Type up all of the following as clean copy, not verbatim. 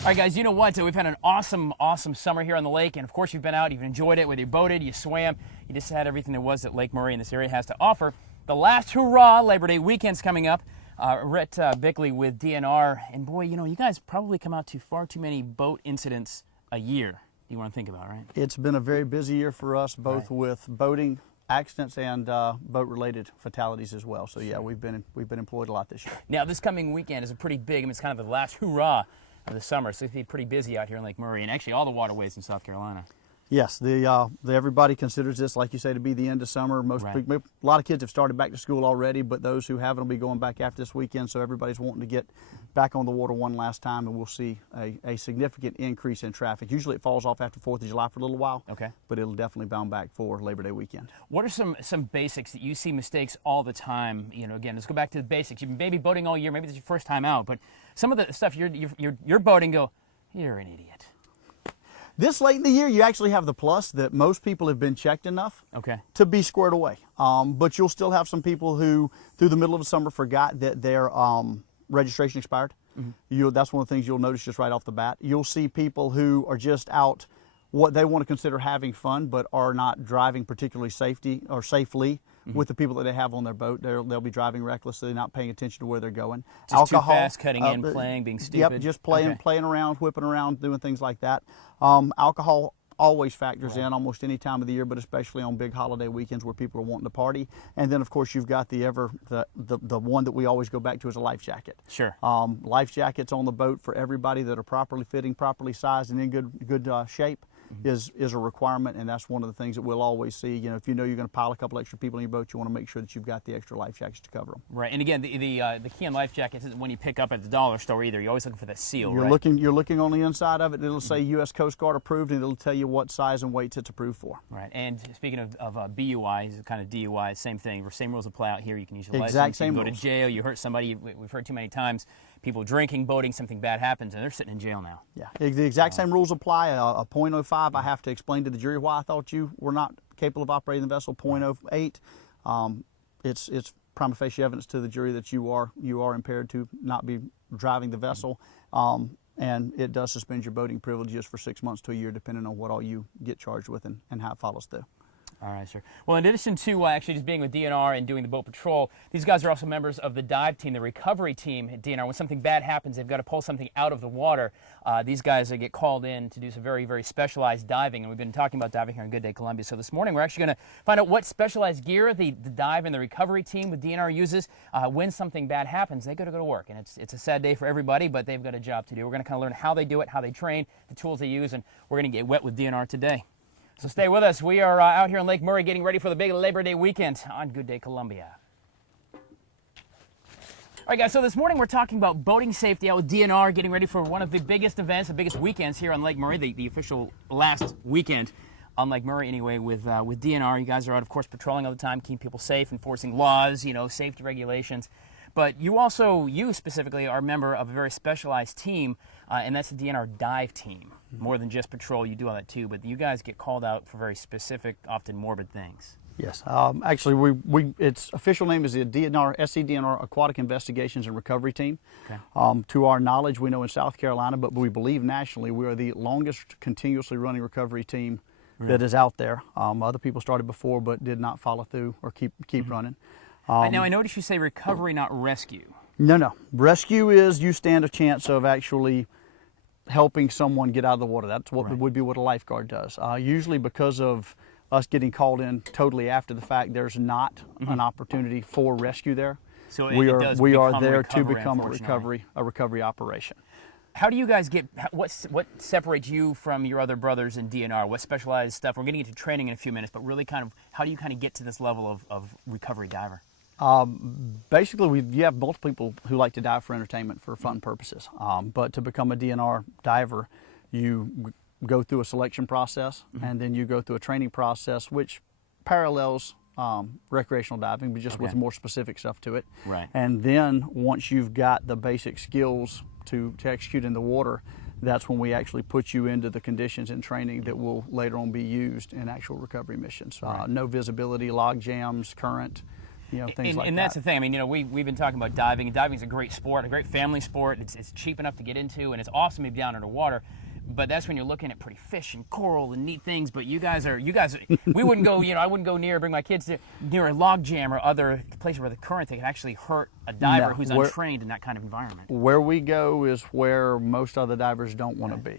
All right, guys, you know what? We've had an awesome summer here on the lake, and of course you've been out, you've enjoyed it, whether you boated, you swam, you just had everything there was that Lake Murray in this area has to offer. The last hurrah Labor Day weekend's coming up. Rhett Bickley with DNR, and boy, you know, you guys probably come out to far too many boat incidents a year. You want to think about, right? It's been a very busy year for us, both with boating accidents and boat-related fatalities as well. So yeah, we've been employed a lot this year. Now, this coming weekend is a pretty big, I mean, it's kind of the last hurrah of the summer, so it's going to be pretty busy out here in Lake Murray, and actually all the waterways in South Carolina. Yes, everybody considers this, like you say, to be the end of summer. A lot of kids have started back to school already, but those who haven't will be going back after this weekend, so everybody's wanting to get back on the water one last time, and we'll see a significant increase in traffic. Usually it falls off after 4th of July for a little while, but it'll definitely bounce back for Labor Day weekend. What are some basics that you see mistakes all the time? You know, again, let's go back to the basics. You've been maybe boating all year, maybe this is your first time out, but some of the stuff you're boating, go, you're an idiot. This late in the year, you actually have the plus that most people have been checked enough to be squared away. But you'll still have some people who, through the middle of the summer, forgot that their registration expired. That's one of the things you'll notice just right off the bat. You'll see people who are just out what they want to consider having fun, but are not driving particularly safely with the people that they have on their boat. They'll be driving recklessly, not paying attention to where they're going. Just alcohol, too fast, cutting in, playing, being stupid. Yep, just playing around, whipping around, doing things like that. Alcohol always factors in almost any time of the year, but especially on big holiday weekends where people are wanting to party. And then, of course, you've got the one that we always go back to is a life jacket. Sure. Life jackets on the boat for everybody that are properly fitting, properly sized, and in good shape. Is a requirement, and that's one of the things that we'll always see. You know, if you know you're going to pile a couple extra people in your boat, you want to make sure that you've got the extra life jackets to cover them. Right, and again, the key on life jackets isn't when you pick up at the dollar store either. You're always looking for that seal. You're looking on the inside of it. It'll say U.S. Coast Guard approved, and it'll tell you what size and weights it's approved for. Right, and speaking of BUIs, kind of DUIs, same thing. Same rules apply out here. You can use your license. You can go to jail. You hurt somebody. We've heard too many times. People drinking, boating, something bad happens, and they're sitting in jail now. Yeah, the exact same rules apply. A .05, I have to explain to the jury why I thought you were not capable of operating the vessel. .08, it's prima facie evidence to the jury that you are impaired to not be driving the vessel, and it does suspend your boating privileges for 6 months to a year, depending on what all you get charged with and how it follows through. All right, sir. Well, in addition to actually just being with DNR and doing the boat patrol, these guys are also members of the dive team, the recovery team at DNR. When something bad happens, they've got to pull something out of the water. These guys get called in to do some very, very specialized diving, and we've been talking about diving here in Good Day, Columbia. So this morning, we're actually going to find out what specialized gear the dive and the recovery team with DNR uses when something bad happens. They got to go to work, and it's a sad day for everybody, but they've got a job to do. We're going to kind of learn how they do it, how they train, the tools they use, and we're going to get wet with DNR today. So stay with us. We are out here in Lake Murray getting ready for the big Labor Day weekend on Good Day Columbia. All right, guys, so this morning we're talking about boating safety out with DNR, getting ready for one of the biggest events, the biggest weekends here on Lake Murray, the official last weekend on Lake Murray anyway with DNR. You guys are out, of course, patrolling all the time, keeping people safe, enforcing laws, you know, safety regulations. But you specifically are a member of a very specialized team, and that's the DNR dive team. More than just patrol, you do all that too, but you guys get called out for very specific, often morbid things. Yes, actually, its official name is the SCDNR Aquatic Investigations and Recovery Team. Okay. To our knowledge, we know in South Carolina, but we believe nationally, we are the longest continuously running recovery team that is out there. Other people started before, but did not follow through or keep running. Now, I noticed you say recovery, not rescue. No. Rescue is you stand a chance of actually helping someone get out of the water. That's what would be what a lifeguard does. Usually because of us getting called in totally after the fact, there's not an opportunity for rescue there. So we are there to become a recovery operation. How do you guys what separates you from your other brothers in DNR? What specialized stuff? We're getting into training in a few minutes, but really how do you get to this level of recovery diver? Basically, you have multiple people who like to dive for entertainment, for fun purposes. But to become a DNR diver, you go through a selection process, and then you go through a training process, which parallels recreational diving, but just with more specific stuff to it. Right. And then once you've got the basic skills to execute in the water, that's when we actually put you into the conditions and training that will later on be used in actual recovery missions. No visibility, log jams, current, things like that. And that's the thing. I mean, we've been talking about diving, and diving is a great sport, a great family sport. It's cheap enough to get into, and it's awesome to be down underwater. But that's when you're looking at pretty fish and coral and neat things. But you guys, we wouldn't go, I wouldn't go bring my kids near a log jam or other places where the current could actually hurt a diver who's untrained in that kind of environment. Where we go is where most other divers don't want to be.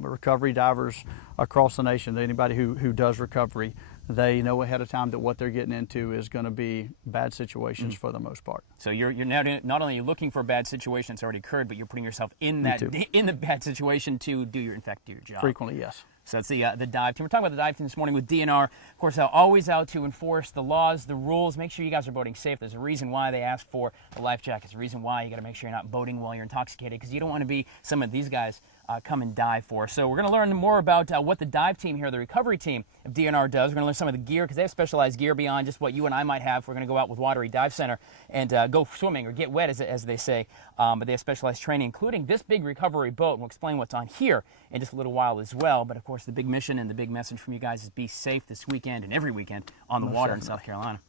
Recovery divers across the nation, anybody who does recovery, they know ahead of time that what they're getting into is going to be bad situations for the most part. So you're not only looking for a bad situation that's already occurred, but you're putting yourself in the bad situation to do your job. Frequently, yes. So that's the dive team. We're talking about the dive team this morning with DNR. Of course, always out to enforce the laws, the rules. Make sure you guys are boating safe. There's a reason why they ask for a life jacket. There's a reason why you got to make sure you're not boating while you're intoxicated, because you don't want to be some of these guys come and dive for. So we're going to learn more about what the dive team here, the recovery team of DNR does. We're going to learn some of the gear, because they have specialized gear beyond just what you and I might have. We're going to go out with Watery Dive Center and go swimming or get wet, as they say. But they have specialized training, including this big recovery boat. And we'll explain what's on here in just a little while as well. But of course, the big mission and the big message from you guys is be safe this weekend and every weekend on the water in South Carolina.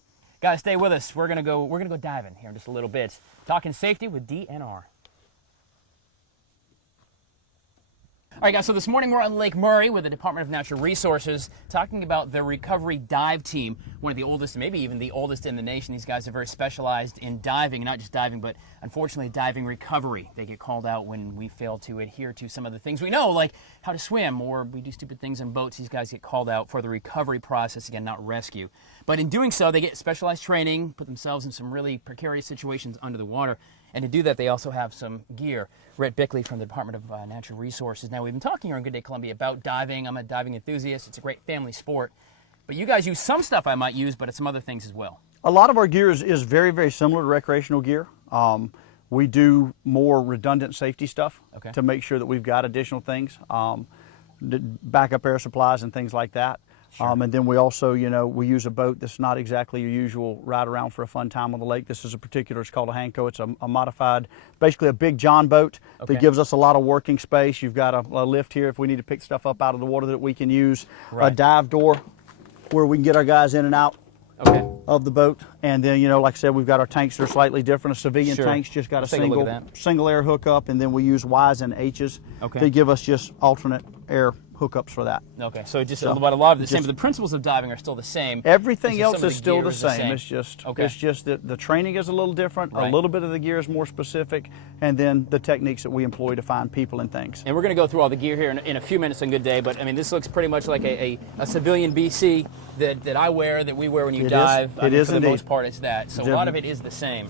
Guys, stay with us. We're gonna go diving here in just a little bit. Talking safety with DNR. All right, guys, so this morning we're on Lake Murray with the Department of Natural Resources talking about the recovery dive team, one of the oldest, maybe even the oldest in the nation. These guys are very specialized in diving, not just diving, but unfortunately diving recovery. They get called out when we fail to adhere to some of the things we know, like how to swim, or we do stupid things in boats. These guys get called out for the recovery process, again, not rescue. But in doing so, they get specialized training, put themselves in some really precarious situations under the water. And to do that, they also have some gear. Rhett Bickley from the Department of Natural Resources. Now, we've been talking here on Good Day Columbia about diving. I'm a diving enthusiast. It's a great family sport. But you guys use some stuff I might use, but it's some other things as well. A lot of our gear is very, very similar to recreational gear. We do more redundant safety stuff to make sure that we've got additional things, backup air supplies and things like that. Sure. And then we also, we use a boat that's not exactly your usual ride around for a fun time on the lake. This is it's called a Hanco. It's a modified, basically a Big John boat that gives us a lot of working space. You've got a lift here if we need to pick stuff up out of the water that we can use. Right. A dive door where we can get our guys in and out of the boat. And then, like I said, we've got our tanks that are slightly different. A civilian tank's just got a single air hookup, and then we use Ys and H's to give us just alternate air hookups for that. Okay, so a lot of the same, but the principles of diving are still the same. Everything else is still the same. It's just that the training is a little different, a little bit of the gear is more specific, and then the techniques that we employ to find people and things. And we're going to go through all the gear here in a few minutes on Good Day, but I mean, this looks pretty much like a civilian BC that I wear, that we wear when you dive. For the most part, it's that. So a lot of it is the same.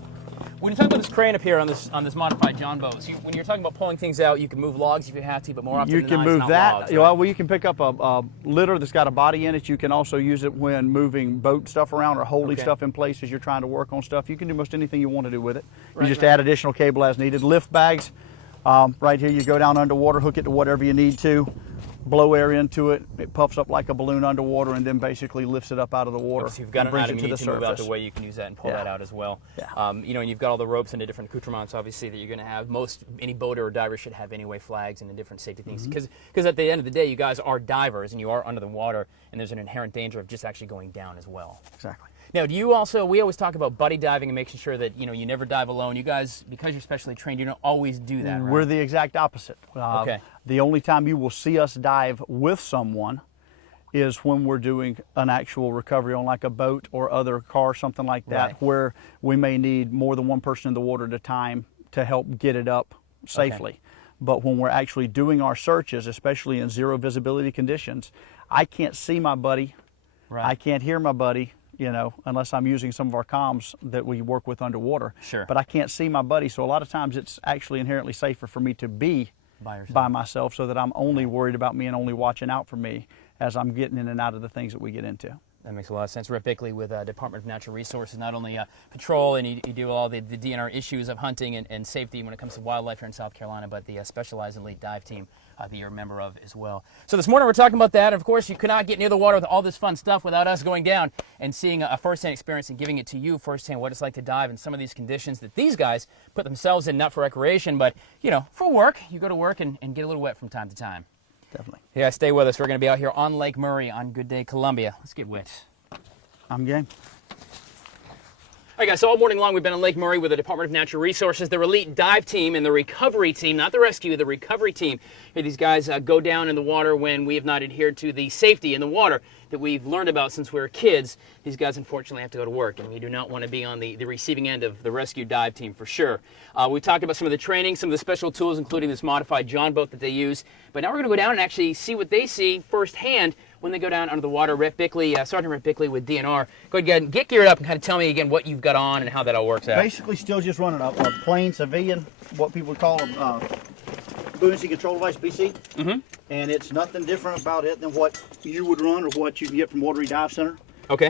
When you talk about this crane up here on this modified John boat, so when you're talking about pulling things out, you can move logs if you have to, but more often than not, you can move that. Logs, right? Well, you can pick up a litter that's got a body in it. You can also use it when moving boat stuff around or holding stuff in place as you're trying to work on stuff. You can do most anything you want to do with it. You just add additional cable as needed. Lift bags, right here, you go down underwater, hook it to whatever you need to. Blow air into it, it puffs up like a balloon underwater, and then basically lifts it up out of the water. So you've got an item you need to move out the way, you can use that and pull that out as well. Yeah. And you've got all the ropes and the different accoutrements, obviously, that you're going to have. Any boater or diver should have anyway, flags and the different safety things. Because at the end of the day, you guys are divers, and you are under the water, and there's an inherent danger of just actually going down as well. Exactly. Now, we always talk about buddy diving and making sure that, you never dive alone. You guys, because you're specially trained, you don't always do that, right? We're the exact opposite. The only time you will see us dive with someone is when we're doing an actual recovery on like a boat or other car, something like that, where we may need more than one person in the water at a time to help get it up safely. But when we're actually doing our searches, especially in zero visibility conditions, I can't see my buddy, I can't hear my buddy, unless I'm using some of our comms that we work with underwater. Sure. But I can't see my buddy, so a lot of times it's actually inherently safer for me to be by myself, so that I'm only worried about me and only watching out for me as I'm getting in and out of the things that we get into. That makes a lot of sense. Rhett Bickley with Department of Natural Resources, not only patrol and you do all the DNR issues of hunting and safety when it comes to wildlife here in South Carolina, but the specialized elite dive team that you're a member of as well. So this morning we're talking about that. Of course, you could not get near the water with all this fun stuff without us going down and seeing a firsthand experience and giving it to you firsthand what it's like to dive in some of these conditions that these guys put themselves in, not for recreation, but for work. You go to work and get a little wet from time to time. Definitely. Yeah, stay with us. We're going to be out here on Lake Murray on Good Day Columbia. Let's get wet. I'm game. All right, guys, so all morning long we've been on Lake Murray with the Department of Natural Resources, their elite dive team and the recovery team, not the rescue, the recovery team. Here, these guys go down in the water when we have not adhered to the safety in the water that we've learned about since we were kids. These guys unfortunately have to go to work, and we do not want to be on the receiving end of the rescue dive team for sure. We talked about some of the training, some of the special tools, including this modified John boat that they use. But now we're going to go down and actually see what they see firsthand when they go down under the water. Rhett Bickley, Sergeant Rhett Bickley with DNR. Go ahead and get geared up and kind of tell me again what you've got on and how that all works out. Basically still just running a plain civilian, what people would call a buoyancy control device, BC. Mm-hmm. And it's nothing different about it than what you would run or what you can get from Watery Dive Center. Okay.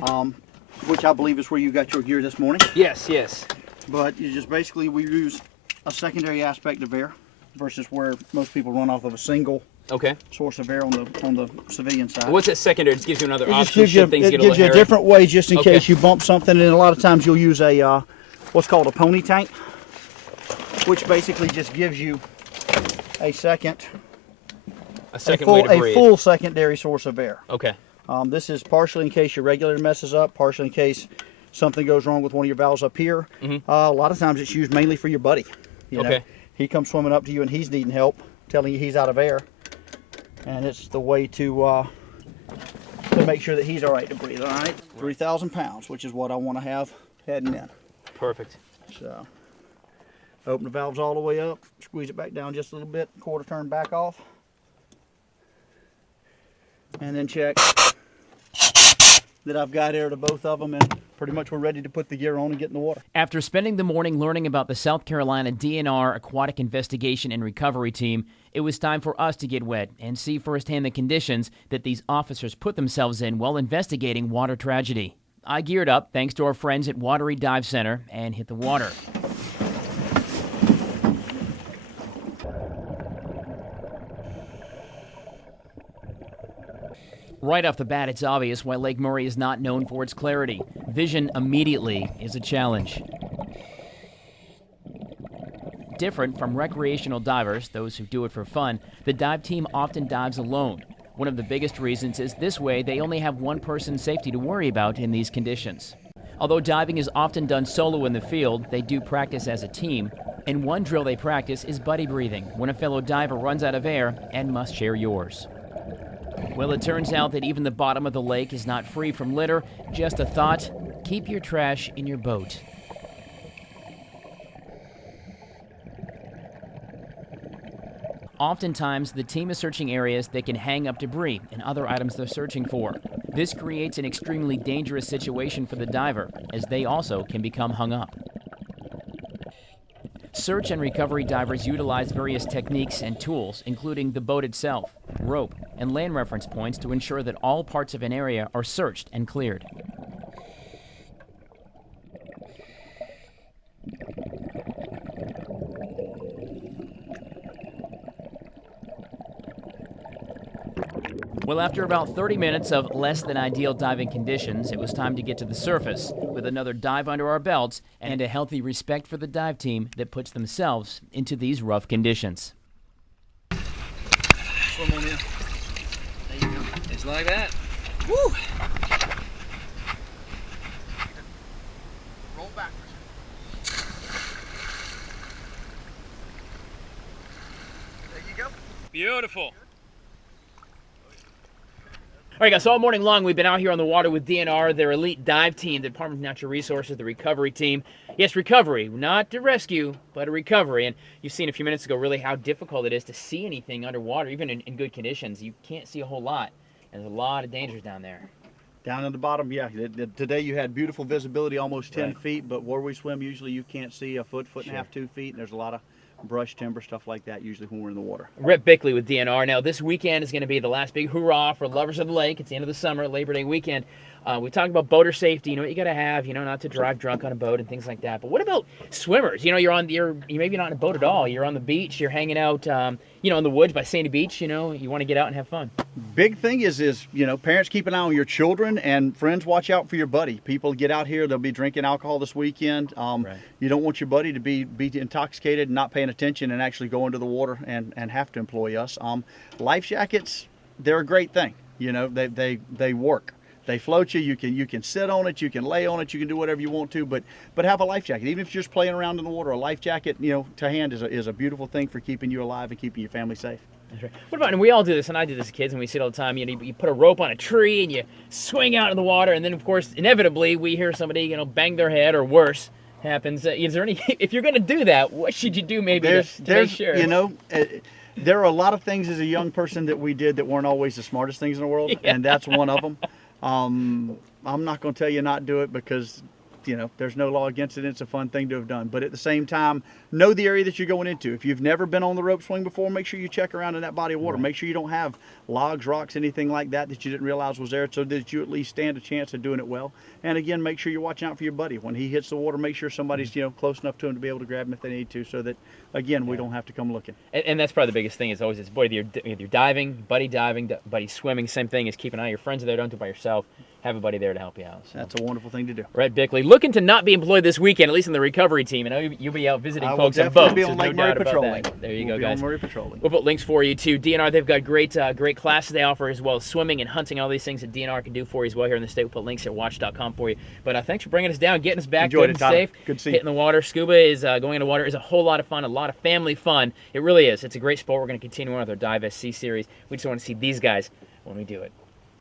Which I believe is where you got your gear this morning. Yes, yes. But you just basically, we use a secondary aspect of air versus where most people run off of a single source of air on the civilian side. What's that secondary? It just gives you another option. It gives you a different way just in case you bump something, and a lot of times you'll use a what's called a pony tank, which basically just gives you a full secondary source of air. Okay. This is partially in case your regulator messes up, partially in case something goes wrong with one of your valves up here. Mm-hmm. A lot of times it's used mainly for your buddy. You know? He comes swimming up to you and he's needing help, telling you he's out of air. And it's the way to make sure that he's all right to breathe, all right? 3,000 pounds, which is what I want to have heading in. Perfect. So, open the valves all the way up, squeeze it back down just a little bit, quarter turn back off. And then check that I've got air to both of them, and pretty much we're ready to put the gear on and get in the water. After spending the morning learning about the South Carolina DNR Aquatic Investigation and Recovery Team, it was time for us to get wet and see firsthand the conditions that these officers put themselves in while investigating water tragedy. I geared up thanks to our friends at Watery Dive Center and hit the water. Right off the bat, it's obvious why Lake Murray is not known for its clarity. Vision immediately is a challenge. Different from recreational divers, those who do it for fun, the dive team often dives alone. One of the biggest reasons is this way they only have one person's safety to worry about in these conditions. Although diving is often done solo in the field, they do practice as a team. And one drill they practice is buddy breathing, when a fellow diver runs out of air and must share yours. Well, it turns out that even the bottom of the lake is not free from litter. Just a thought, keep your trash in your boat. Oftentimes, the team is searching areas that can hang up debris and other items they're searching for. This creates an extremely dangerous situation for the diver, as they also can become hung up. Search and recovery divers utilize various techniques and tools, including the boat itself, rope, and land reference points to ensure that all parts of an area are searched and cleared. Well, after about 30 minutes of less than ideal diving conditions, it was time to get to the surface with another dive under our belts and a healthy respect for the dive team that puts themselves into these rough conditions. Swim on in. There you go. It's like that. Woo! Roll backwards. There you go. Beautiful. All right, guys, so all morning long we've been out here on the water with DNR, their elite dive team, the Department of Natural Resources, the recovery team. Yes, recovery, not to rescue, but a recovery. And you've seen a few minutes ago really how difficult it is to see anything underwater, even in good conditions. You can't see a whole lot, and there's a lot of dangers down there. Down at the bottom, yeah. Today you had beautiful visibility, almost 10 feet, but where we swim, usually you can't see a foot and a half, 2 feet, and there's a lot of brush, timber, stuff like that usually when we're in the water. Rhett Bickley with DNR. Now, this weekend is going to be the last big hurrah for lovers of the lake. It's the end of the summer, Labor Day weekend. We talked about boater safety, what you got to have, not to drive drunk on a boat and things like that. But what about swimmers? You're maybe not on a boat at all. You're on the beach. You're hanging out, in the woods by Sandy Beach. You want to get out and have fun. Big thing is parents keep an eye on your children, and friends watch out for your buddy. People get out here, they'll be drinking alcohol this weekend. You don't want your buddy to be intoxicated and not paying attention and actually go into the water and have to employ us. Life jackets, they're a great thing. They work. They float you. You can sit on it. You can lay on it. You can do whatever you want to. But have a life jacket. Even if you're just playing around in the water, a life jacket, to hand is a beautiful thing for keeping you alive and keeping your family safe. That's right. What about, and we all do this, and I do this as kids, and we see it all the time, you put a rope on a tree, and you swing out in the water, and then, of course, inevitably, we hear somebody, bang their head, or worse happens. Is there any, if you're going to do that, what should you do maybe to make sure? There are a lot of things as a young person that we did that weren't always the smartest things in the world, and that's one of them. I'm not going to tell you not do it because, there's no law against it. It's a fun thing to have done. But at the same time, know the area that you're going into. If you've never been on the rope swing before, make sure you check around in that body of water. Right. Make sure you don't have logs, rocks, anything like that you didn't realize was there, so that you at least stand a chance of doing it well. And again, make sure you're watching out for your buddy. When he hits the water, make sure somebody's close enough to him to be able to grab him if they need to, so that, again, we don't have to come looking. And that's probably the biggest thing is always this, boy, if you're diving, buddy swimming, same thing is keep an eye on your friends are there, don't do it by yourself. Have a buddy there to help you out. So. That's a wonderful thing to do. Rhett Bickley, looking to not be employed this weekend, at least in the recovery team. I know you'll be out visiting folks on boats. Be on Lake Murray patrolling. There you go, guys. On Murray patrolling. We'll put links for you to DNR. They've got great classes they offer as well as swimming and hunting, all these things that DNR can do for you as well here in the state. We'll put links at watch.com for you. But thanks for bringing us down, getting us back good and safe. Good to see you. Hitting the water. Scuba is going into water is a whole lot of fun, a lot of family fun. It really is. It's a great sport. We're going to continue on with our Dive SC series. We just want to see these guys when we do it.